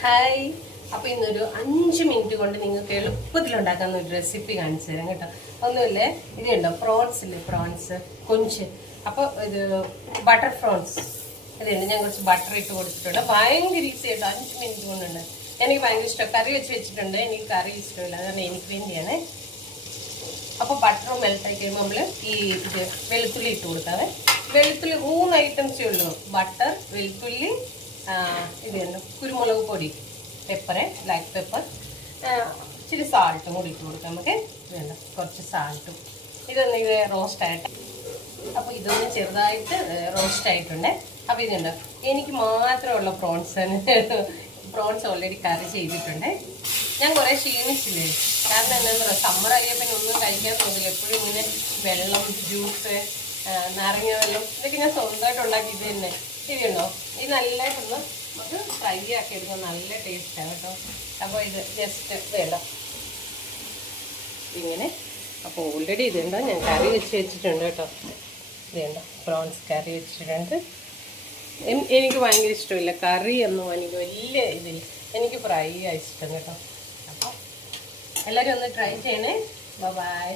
Hi. അപ്പോൾ ഇന്നൊരു 5 minute കൊണ്ട് നിങ്ങൾക്ക് എളുപ്പത്തിലുണ്ടാക്കാവുന്ന ഒരു റെസിപ്പി കാണിച്ചു തരാം കേട്ടോ. ഒന്നുമില്ലേ, ഇത് കണ്ടോ, പ്രോൺസ് ഇല്ലേ, പ്രോൺസ് കൊഞ്ച്. അപ്പോൾ ഇത് ബട്ടർ പ്രോൺസ് ഇതുണ്ട്. ഞാൻ കുറച്ച് ബട്ടർ ഇട്ട് കൊടുത്തിട്ടുണ്ട്. ഭയങ്കര ഈസി ആയിട്ടോ, 5 മിനിറ്റ് കൊണ്ടുണ്ട്. എനിക്ക് ഭയങ്കര ഇഷ്ടം. കറി വെച്ചിട്ടുണ്ട്. എനിക്ക് കറി ഇഷ്ടമില്ല, അതാണ് എനിക്ക് വേണ്ടിയാണ്. അപ്പോൾ ബട്ടർ മെൽറ്റായി കഴിയുമ്പോൾ നമ്മൾ ഈ ഇത് വെളുത്തുള്ളി ഇട്ട് കൊടുക്കാവേ. വെളുത്തുള്ളി 3 ഐറ്റംസേ ഉള്ളൂ. ബട്ടർ, വെളുത്തുള്ളി, ഇത് തന്നെ കുരുമുളക് പൊടി, പെപ്പറ്, ബ്ലാക്ക് പെപ്പർ, ഇച്ചിരി സാൾട്ടും കൂടി ഇട്ട് കൊടുക്കാം നമുക്ക്. വേണ്ട കുറച്ച് സാൾട്ടും. ഇതൊന്ന് ഇത് റോസ്റ്റായിട്ട്, അപ്പോൾ ഇതൊന്ന് ചെറുതായിട്ട് റോസ്റ്റ് ആയിട്ടുണ്ട്. അപ്പോൾ ഇതുണ്ട്, എനിക്ക് മാത്രമുള്ള പ്രോൺസാണ്. പ്രോൺസ് ഓൾറെഡി കറി ചെയ്തിട്ടുണ്ട്. ഞാൻ കുറേ ക്ഷീണിച്ചില്ലേ, കാരണം എന്താണെന്ന് പറയുക, സമ്മർ ആയപ്പോൾ പിന്നെ ഒന്നും കഴിക്കാൻ തോന്നില്ല. എപ്പോഴും ഇങ്ങനെ വെള്ളം, ജ്യൂസ്, നാരങ്ങ വെള്ളം, ഇതൊക്കെ ഞാൻ സ്വന്തമായിട്ട് ഉണ്ടാക്കിയത് തന്നെ. ഇതുണ്ടോ, ഇത് നല്ലതായിട്ടൊന്ന് നമുക്ക് ഫ്രൈ ആക്കി എടുക്കാൻ നല്ല ടേസ്റ്റാണ് കേട്ടോ. അപ്പോൾ ഇത് ജസ്റ്റ് വേണ്ട ഇങ്ങനെ. അപ്പോൾ ഓൾറെഡി ഇതുണ്ടോ, ഞാൻ കറി വെച്ചിട്ടുണ്ട് കേട്ടോ. ഇതുണ്ടോ, പ്രോൺസ് കറി വെച്ചിട്ടുണ്ട്. എനിക്ക് ഭയങ്കര ഇഷ്ടമില്ല കറിയൊന്നും, എനിക്ക് വലിയ ഇതില്ല. എനിക്ക് ഫ്രൈ ഇഷ്ടം കേട്ടോ. അപ്പോൾ എല്ലാവരും ഒന്ന് ട്രൈ ചെയ്യണേ. ബൈ.